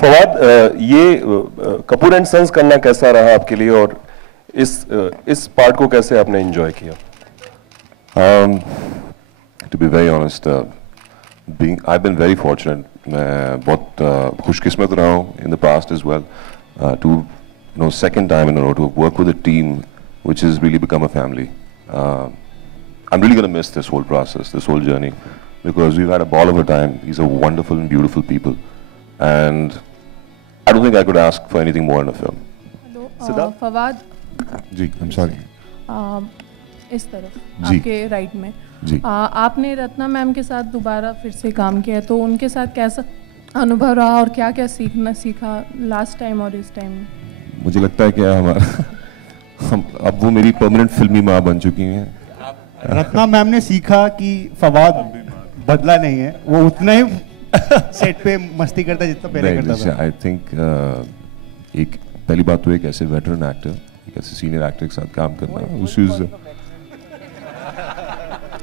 फवाद, ये Kapoor and sons करना कैसा रहा आपके लिए और इस पार्ट को कैसे आपने एंजॉय किया? To be very honest, I've been very fortunate. मैं बहुत खुशकिस्मत रहा हूँ in the past as well. To second time in a row to work with a team which has really become a family. I'm really going to miss this whole process, this whole journey, because we've had a ball of a time. These are wonderful and beautiful people, and I don't think I could ask for anything more in a film. Hello Fawad ji, I'm sorry. इस तरफ जी। आपके right में जी। आपने Ratna ma'am के साथ दोबारा फिर से काम किया, तो उनके साथ कैसा अनुभव रहा और क्या क्या सीखा लास्ट टाइम और इस टाइम में? मुझे लगता है कि हम अब वो मेरी परमानेंट फिल्मी माँ बन चुकी हैं। रत्ना मैम ने सीखा कि फवाद बदला नहीं है, वो उतना ही सेट पे मस्ती करता है जितना पहले करता था। आई थिंक एक पहली बात तो एक ऐसे वेटरन एक्टर, एक ऐसे सीनियर एक्टर के साथ काम करना,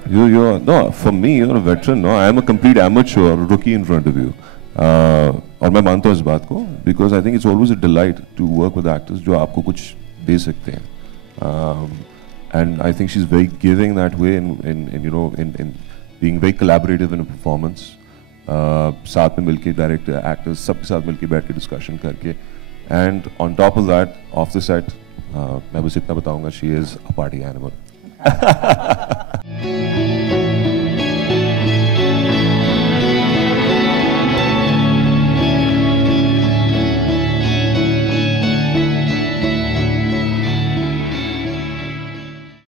no, for me, you're a veteran. No, I am a complete amateur, rookie in front of you. और मैं मानता हूँ इस बात को, because I think it's always a delight to work with actors जो आपको कुछ दे सकते हैं. And I think she's very giving that way in being very collaborative in a performance. साथ में मिलके डायरेक्टर, एक्टर्स सबके साथ मिलके बैठ के डिस्कशन करके, and on top of that, off the set, मैं बस इतना बताऊंगा, she is a party animal.